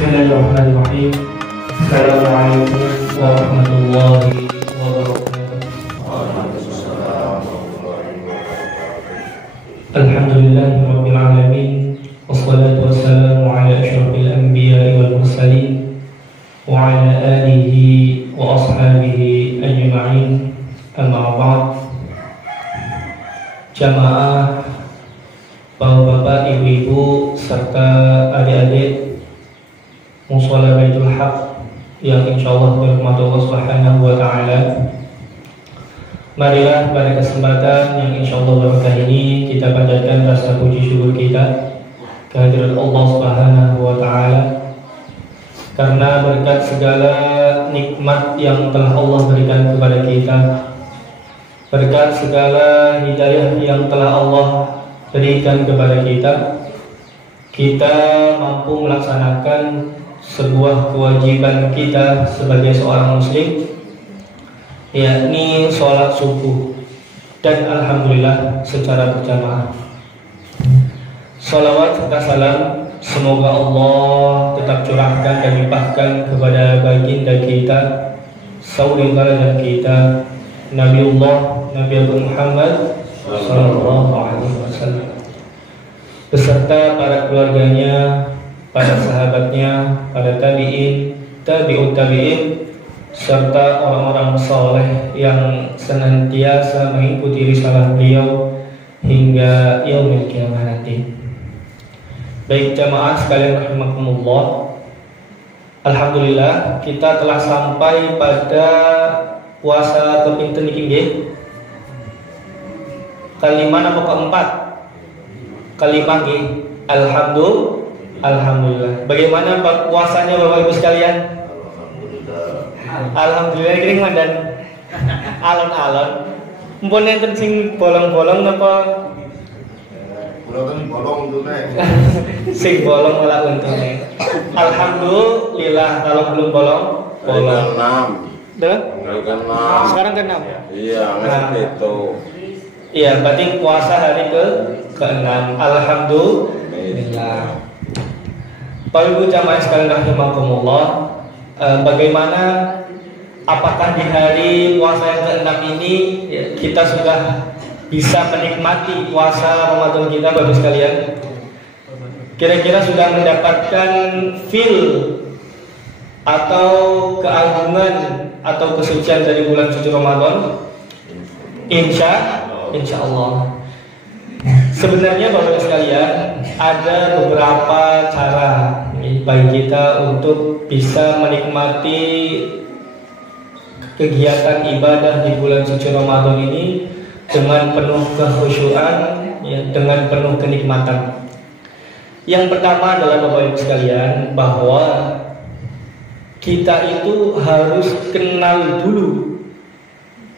Bismillahirrahmanirrahim. Assalamualaikum warahmatullahi wabarakatuh. Alhamdulillahirabbil alamin. Wassalatu wassalamu ala asyrafil anbiya'i wal mursalin wa ala alihi wa ashabihi ajma'in. Amma ba'd. Jamaah, bapak-bapak, ibu-ibu serta adik-adik Mushola Baitul Haq yang insyaallah berhormat Allah Subhanahu wa taala. Marilah pada kesempatan yang insyaallah berkah ini kita panjatkan rasa puji syukur kita kehadirat Allah Subhanahu wa taala karena berkat segala nikmat yang telah Allah berikan kepada kita, berkat segala hidayah yang telah Allah berikan kepada kita, kita mampu melaksanakan sebuah kewajiban kita sebagai seorang muslim, yakni sholat subuh, dan alhamdulillah secara berjamaah. Salawat serta salam semoga Allah tetap curahkan dan limpahkan kepada baginda kita, saudara dan kita, Nabiullah Nabi Muhammad sallallahu alaihi wasallam beserta para keluarganya, para sahabatnya, para tabi'in, tabi'ut tabi'in, serta orang-orang saleh yang senantiasa mengikuti risalah beliau hingga yaumil qiyamah nanti. Baik jamaah sekalian rahimakumullah, alhamdulillah kita telah sampai pada puasa kepinten iki nggih. Kelima apa keempat? Kelima nggih. Alhamdulillah. Bagaimana puasanya Bapak Ibu sekalian? Alhamdulillah kering mandan alon-alon. Mumpun enten sing bolong-bolong napa? Bolong untune. Sing bolong ora untune. Alhamdulillah kalau belum bolong. Sekarang ke-6. Iya, ngasih itu. Iya, berarti puasa hari ke-6. Alhamdulillah. Bapak Ibu jamaah sekalian rahimakumullah, bagaimana, apakah di hari puasa yang ke-6 ini ya, kita sudah bisa menikmati puasa Ramadan kita Bapak Ibu sekalian? Kira-kira sudah mendapatkan feel atau keagungan atau kesucian dari bulan suci Ramadan? Insya Allah. Sebenarnya Bapak Ibu sekalian, ada beberapa cara bagi kita untuk bisa menikmati kegiatan ibadah di bulan suci Ramadan ini dengan penuh kekhusyuan, ya, dengan penuh kenikmatan. Yang pertama adalah Bapak Ibu sekalian, bahwa kita itu harus kenal dulu.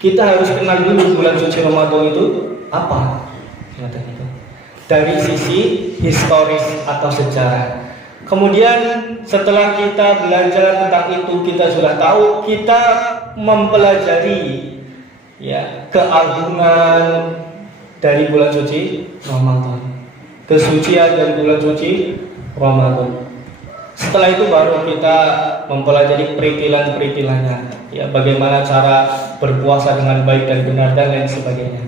Kita harus kenal dulu bulan suci Ramadan itu apa? Dari sisi historis atau sejarah. Kemudian setelah kita belajar tentang itu, kita sudah tahu, kita mempelajari ya keagungan dari bulan suci Ramadan, kesucian dari bulan suci Ramadan. Setelah itu baru kita mempelajari peritilan-peritilannya, ya, bagaimana cara berpuasa dengan baik dan benar dan lain sebagainya.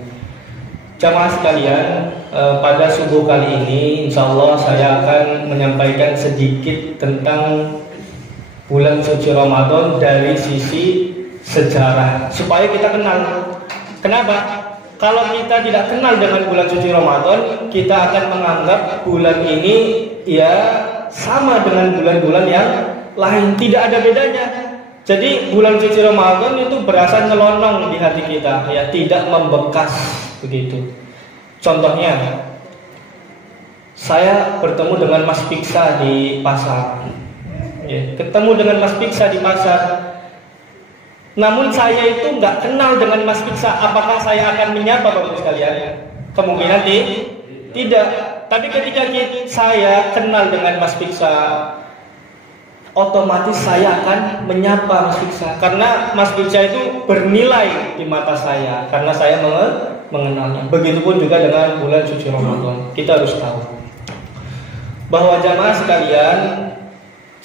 Jamaah sekalian, pada subuh kali ini insya Allah saya akan menyampaikan sedikit tentang bulan suci Ramadan dari sisi sejarah, supaya kita kenal. Kenapa? Kalau kita tidak kenal dengan bulan suci Ramadan, kita akan menganggap bulan ini ya sama dengan bulan-bulan yang lain, tidak ada bedanya. Jadi bulan suci Ramadan itu berasa nyelonong di hati kita, ya, tidak membekas begitu. Contohnya, saya bertemu dengan Mas Piksa di pasar, ya, ketemu dengan Mas Piksa di pasar. Namun saya itu nggak kenal dengan Mas Piksa. Apakah saya akan menyapa Bapak sekalian? Kemungkinan tidak. Tapi ketika saya kenal dengan Mas Piksa, otomatis saya akan menyapa Mas Piksa, karena Mas Piksa itu bernilai di mata saya karena saya mengenalnya. Begitupun juga dengan bulan suci Ramadan. Kita harus tahu bahwa jamaah sekalian,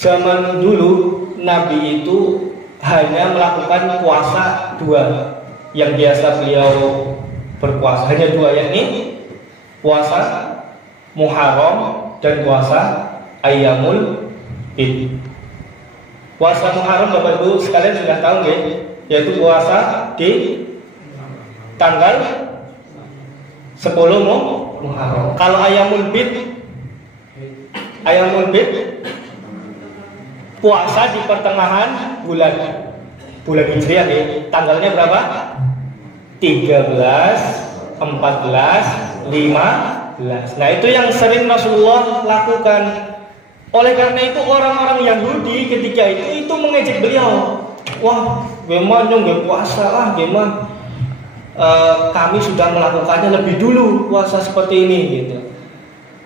zaman dulu Nabi itu hanya melakukan puasa 2 yang biasa beliau berpuasa, hanya 2, yakni puasa Muharram dan puasa Ayyamul Bid. Puasa Muharram Bapak Ibu sekalian sudah tahu ya, yaitu puasa di tanggal 10 Muharram. Kalau Ayyamul Bid puasa di pertengahan bulan Hijriah ya. Tanggalnya berapa? 13, 14, 15. Nah, itu yang sering Rasulullah lakukan. Oleh karena itu orang-orang Yahudi ketika itu mengejek beliau. Wah, gimana nggak puasa lah, gimana? Kami sudah melakukannya lebih dulu puasa seperti ini gitu.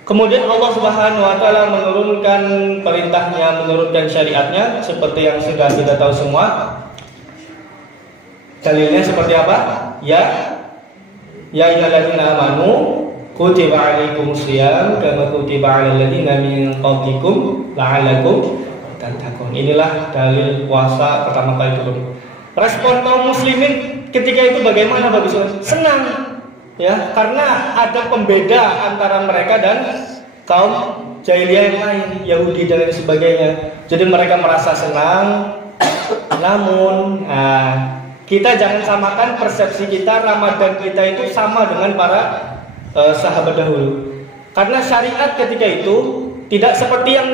Kemudian Allah Subhanahu wa taala menurunkan perintahnya, menurunkan syariatnya seperti yang sudah kita tahu semua. Dalilnya seperti apa? Ya ayyuhalladzina amanu kutiba alaikumusiyam kama kutiba alal ladzina min qablikum la'allakum tattaqun. Inilah dalil puasa pertama kali turun. Respon kaum muslimin ketika itu bagaimana Bapak Ibu? Senang. Ya, karena ada pembeda antara mereka dan kaum jahiliyah yang lain, Yahudi dan lain sebagainya. Jadi mereka merasa senang. Namun, kita jangan samakan persepsi kita Ramadan kita itu sama dengan para sahabat dahulu. Karena syariat ketika itu tidak seperti yang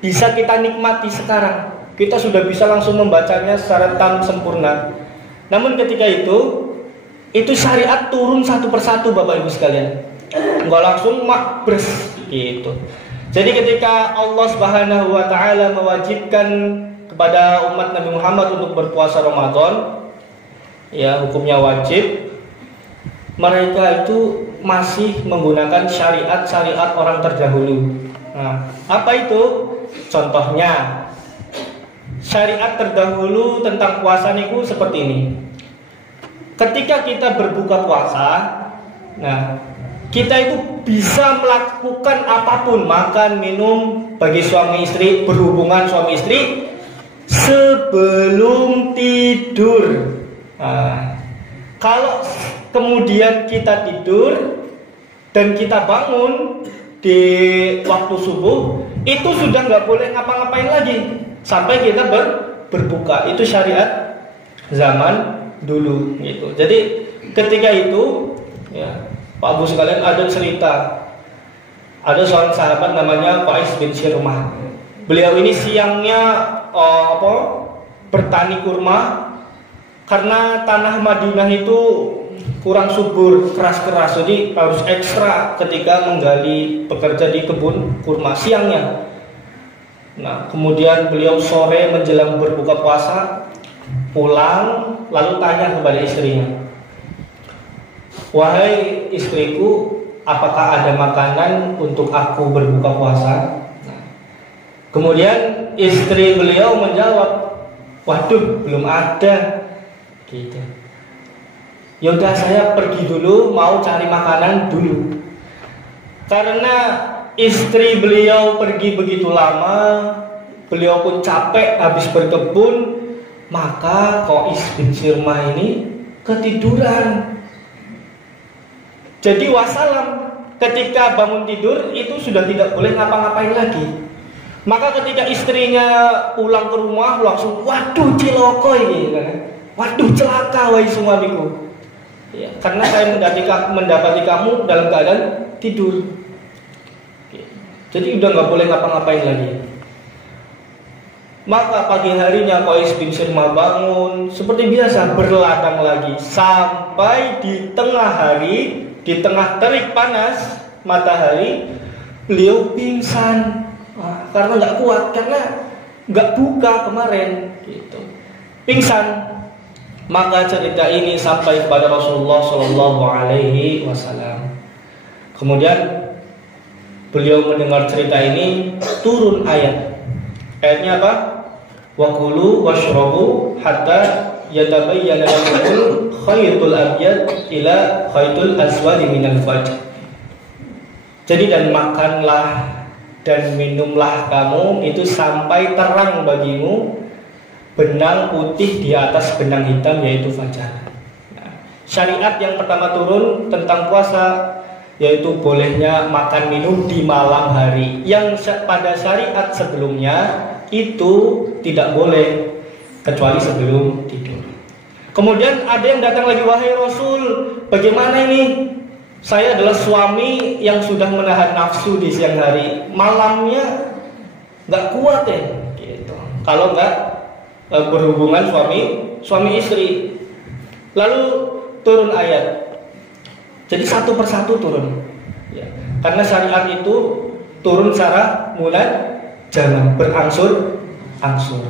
bisa kita nikmati sekarang. Kita sudah bisa langsung membacanya secara sempurna. Namun ketika itu syariat turun satu persatu Bapak Ibu sekalian, nggak langsung makbres gitu. Jadi ketika Allah Subhanahu wa taala mewajibkan kepada umat Nabi Muhammad untuk berpuasa Ramadan, ya hukumnya wajib, mereka itu masih menggunakan syariat-syariat orang terdahulu. Nah, apa itu? Contohnya syariat terdahulu tentang puasa niku seperti ini. Ketika kita berbuka puasa, nah kita itu bisa melakukan apapun, makan, minum bagi suami istri, berhubungan suami istri sebelum tidur. Nah, kalau kemudian kita tidur dan kita bangun di waktu subuh, itu sudah nggak boleh ngapa-ngapain lagi sampai kita berbuka. Itu syariat zaman dulu gitu. Jadi ketika itu ya Pak Bu sekalian ada cerita, ada seorang sahabat namanya Qais bin Syirmah. Beliau ini siangnya bertani kurma, karena tanah Madinah itu kurang subur, keras-keras, jadi harus ekstra ketika menggali, bekerja di kebun kurma siangnya. Nah kemudian beliau sore menjelang berbuka puasa pulang, lalu tanya kepada istrinya, "Wahai istriku, apakah ada makanan untuk aku berbuka puasa?" Nah, kemudian istri beliau menjawab, "Waduh, belum ada." Gitu. Yaudah saya pergi dulu, mau cari makanan dulu. Karena istri beliau pergi begitu lama, beliau pun capek habis berkebun, maka Qais bin Syirmah ini ketiduran. Jadi wassalam, ketika bangun tidur itu sudah tidak boleh ngapa-ngapain lagi. Maka ketika istrinya pulang ke rumah langsung, "Waduh ciloko ini, waduh celaka wahai suamiku, ya, karena saya mendapati kamu dalam keadaan tidur." Jadi udah nggak boleh ngapa-ngapain lagi. Maka pagi harinya Qais bin Syirmah bangun seperti biasa, berladang lagi sampai di tengah hari, di tengah terik panas matahari, beliau pingsan karena nggak kuat, karena nggak buka kemarin, gitu. Pingsan. Maka cerita ini sampai kepada Rasulullah Shallallahu Alaihi Wasallam. Kemudian beliau mendengar cerita ini, turun ayat. Ayatnya apa? Wa kulu washrabu hatta yatabayyana lakumul khaytul abyad ila khaytul aswad minal fajr. Jadi dan makanlah dan minumlah kamu itu sampai terang bagimu benang putih di atas benang hitam, yaitu fajar. Nah, syariat yang pertama turun tentang puasa yaitu bolehnya makan minum di malam hari, yang pada syariat sebelumnya itu tidak boleh kecuali sebelum tidur. Kemudian ada yang datang lagi, wahai Rasul, bagaimana ini? Saya adalah suami yang sudah menahan nafsu di siang hari, malamnya nggak kuat ya, gitu. Kalau nggak berhubungan suami istri. Lalu turun ayat. Jadi satu persatu turun. Ya. Karena syariat itu turun secara mulai jangan berangsur-angsur.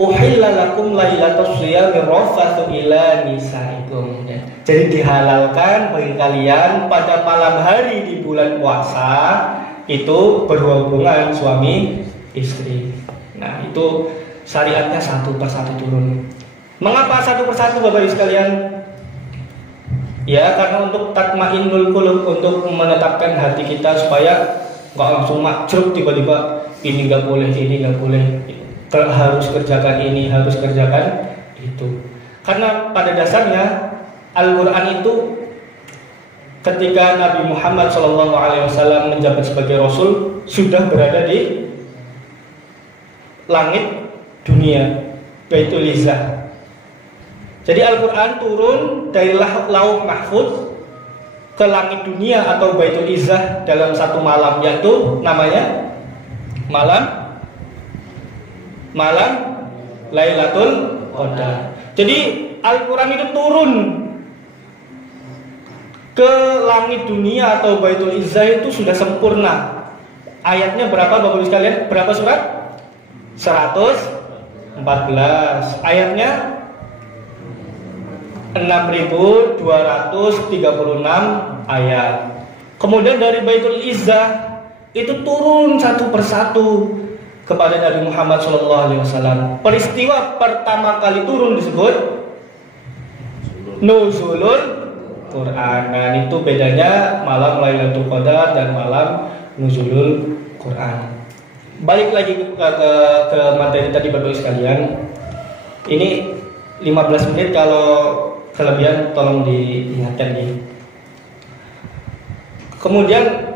Uhilla lakum lailatus syiyami rafathu ila nisaikum. Ya. Jadi dihalalkan bagi kalian pada malam hari di bulan puasa itu berhubungan suami istri. Nah, itu syariatnya satu persatu turun. Mengapa satu persatu Bapak Ibu sekalian? Ya, karena untuk tatmainnul qulub, untuk menetapkan hati kita supaya nggak langsung makjub tiba-tiba ini nggak boleh, ini nggak boleh, harus kerjakan ini, harus kerjakan itu. Karena pada dasarnya Al-Quran itu ketika Nabi Muhammad SAW menjabat sebagai Rasul sudah berada di langit dunia, Baitul Izzah. Jadi Al-Quran turun dari Lauh Mahfuz ke langit dunia atau Baitul Izzah dalam satu malam, yaitu namanya malam Lailatul Qadar. Jadi Al-Quran itu turun ke langit dunia atau Baitul Izzah itu sudah sempurna. Ayatnya berapa Bapak Ibu sekalian? Berapa surat? 114. Ayatnya 6.236 ayat. Kemudian dari Baitul Izzah itu turun satu persatu kepada Nabi Muhammad SAW. Peristiwa pertama kali turun disebut Nuzulul Quran. Nah, itu bedanya malam Lailatul Qadar dan malam Nuzulul Quran. Balik lagi ke materi tadi Bapak Ibu sekalian. Ini 15 menit, kalau kelebihan tolong diingatkan nih. Kemudian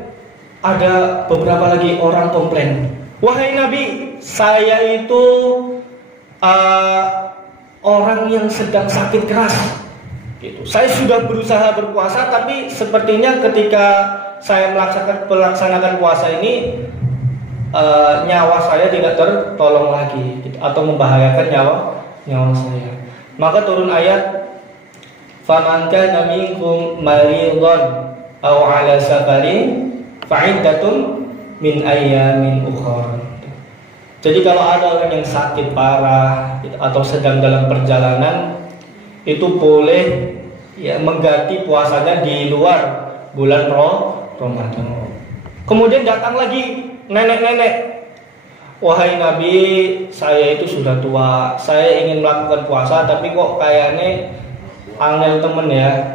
ada beberapa lagi orang komplain, wahai Nabi, saya itu orang yang sedang sakit keras, gitu. Saya sudah berusaha berpuasa, tapi sepertinya ketika saya melaksanakan puasa ini nyawa saya tidak tertolong lagi, gitu, atau membahayakan nyawa saya. Maka turun ayat, faman kana minkum maridhan aw ala safarin fa'iddatun min ayyamin ukhra. Jadi kalau ada orang yang sakit parah atau sedang dalam perjalanan, itu boleh ya mengganti puasanya di luar bulan Ramadan. Kemudian datang lagi nenek-nenek, wahai Nabi, saya itu sudah tua, saya ingin melakukan puasa tapi kok kayaknya angel temen ya,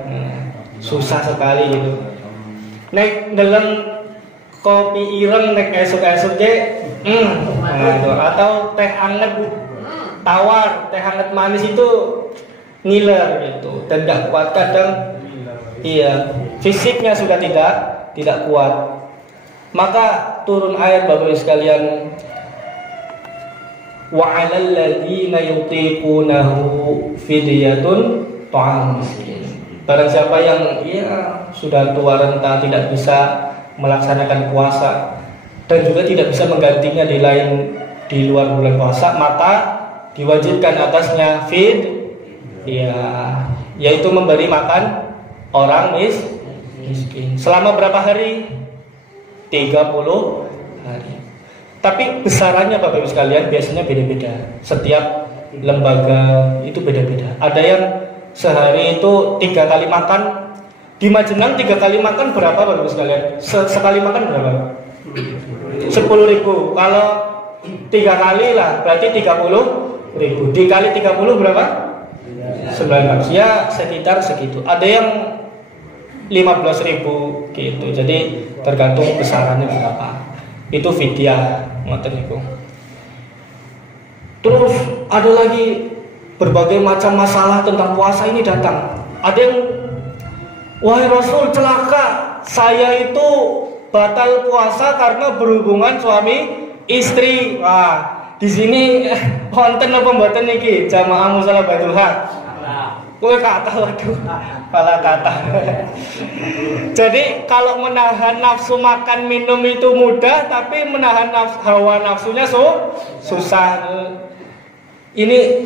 susah sekali gitu. Nek dalam kopi ireng nek esok-esok gitu. Atau teh hangat tawar, teh hangat manis itu ngiler gitu, dan tidak kuat kadang. Iya, fisiknya sudah tidak kuat. Maka turun ayat Bapak Ibu sekalian, wa 'alal ladzina yutiqunahu fidyatun ta'am miskin. Barang siapa yang sudah tua renta, tidak bisa melaksanakan puasa dan juga tidak bisa menggantinya di luar bulan puasa, maka diwajibkan atasnya yaitu memberi makan orang miskin. Selama berapa hari? 30 hari. Tapi besarannya Bapak Ibu sekalian biasanya beda-beda. Setiap lembaga itu beda-beda. Ada yang sehari itu 3 kali makan. Di Majenang 3 kali makan berapa Bapak Ibu sekalian? Sekali makan berapa? 10.000. Kalau 3 kali lah berarti 30.000. Dikali 30 berapa? 19. Ya sekitar segitu. Ada yang 15.000 gitu. Jadi tergantung besarannya berapa. Itu fidyah, ngoten niku. Terus ada lagi berbagai macam masalah tentang puasa ini datang. Ada yang, wahai Rasul, celaka, saya itu batal puasa karena berhubungan suami istri. Wah, di sini konten apa mboten niki jamaah musala Baitul Haq. Kowe kata waduh, pala kata. Jadi kalau menahan nafsu makan minum itu mudah, tapi menahan hawa nafsunya susah. Ini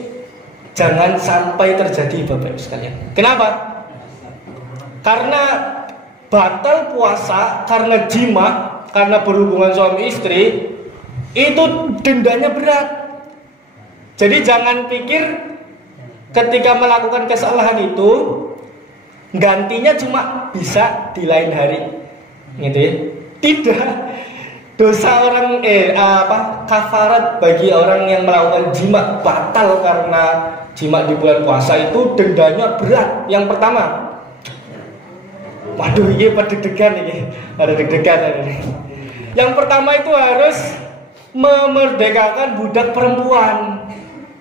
jangan sampai terjadi Bapak Ibu sekalian. Kenapa? Karena batal puasa karena jima, karena berhubungan suami istri, itu dendanya berat. Jadi jangan pikir ketika melakukan kesalahan itu gantinya cuma bisa di lain hari, gitu ya. Tidak. Dosa orang kafarat bagi orang yang melakukan jima batal karena jima di bulan puasa itu dendanya berat. Yang pertama, waduh ini pada deg-degan ini, ada deg-degan ini. Yang pertama itu harus memerdekakan budak perempuan.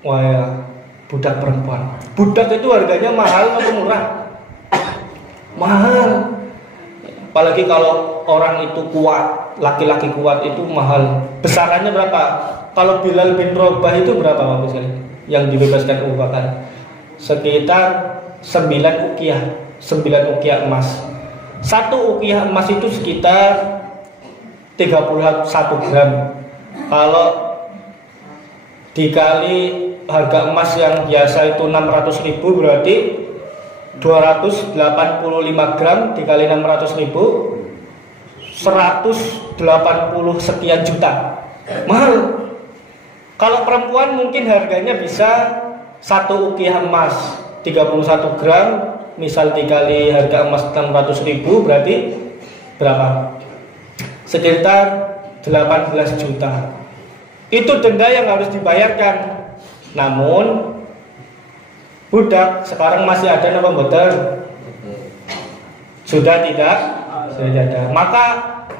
Wah ya, budak perempuan. Budak itu harganya mahal atau murah? Mahal. Apalagi kalau orang itu kuat, laki-laki kuat itu mahal. Besarannya berapa? Kalau Bilal bin Rabah itu berapa Bapak sekalian? Yang dibebaskan Abu Bakar? Sekitar 9 uqiyah, 9 uqiyah emas. 1 uqiyah emas itu sekitar 31 gram. Kalau dikali harga emas yang biasa itu 600.000 berarti 285 gram dikali 600.000 180 sekian juta. Mahal. Kalau perempuan mungkin harganya bisa 1 uqiyah emas 31 gram, misal dikali harga emas 600.000 berarti berapa? Sekitar 18 juta. Itu denda yang harus dibayarkan. Namun budak sekarang masih ada apa mboten? Sudah tidak? Sudah ada. Maka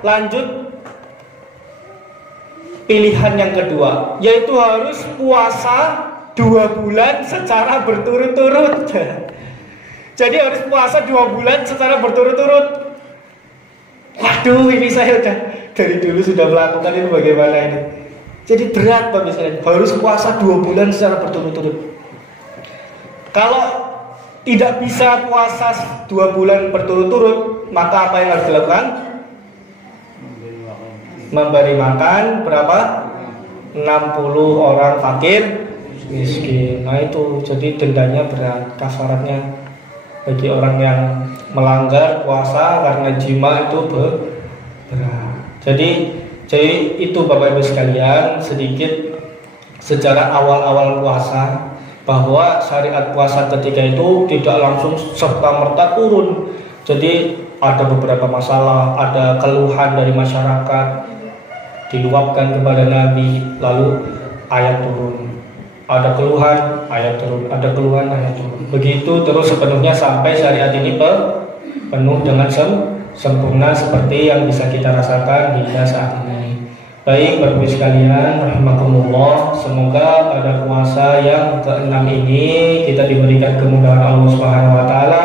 lanjut pilihan yang kedua, yaitu harus puasa 2 bulan secara berturut-turut. Jadi harus puasa 2 bulan secara berturut-turut. Waduh, ini saya udah dari dulu sudah melakukan ini, bagaimana ini? Jadi berat Pak misalnya, harus puasa 2 bulan secara berturut-turut. Kalau tidak bisa puasa 2 bulan berturut-turut, maka apa yang harus dilakukan? Memberi makan berapa? 60 orang fakir miskin. Nah itu, jadi dendanya berat, kafaratnya bagi orang yang melanggar puasa karena jima itu berat. Jadi itu Bapak Ibu sekalian, sedikit secara awal-awal puasa, bahwa syariat puasa ketika itu tidak langsung serta-merta turun. Jadi ada beberapa masalah, ada keluhan dari masyarakat, diluapkan kepada Nabi, lalu ayat turun. Ada keluhan, ayat turun. Ada keluhan, ayat turun. Begitu terus sepenuhnya sampai syariat ini penuh dengan sempurna seperti yang bisa kita rasakan hingga saat ini. Baik Bapak Ibu sekalian, rahimakumullah, semoga pada puasa yang ke-6 ini kita diberikan kemudahan Allah Subhanahu wa taala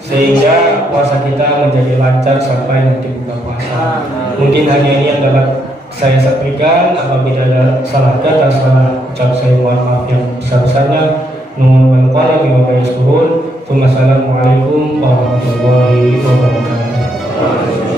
sehingga puasa kita menjadi lancar sampai nanti buka puasa. Mungkin hanya ini yang dapat saya sampaikan. Apabila ada salah kata, salah ucap, saya mohon maaf yang besar-besarnya. Nuhun wal qalam wa yaskurun. Wassalamualaikum warahmatullahi wabarakatuh.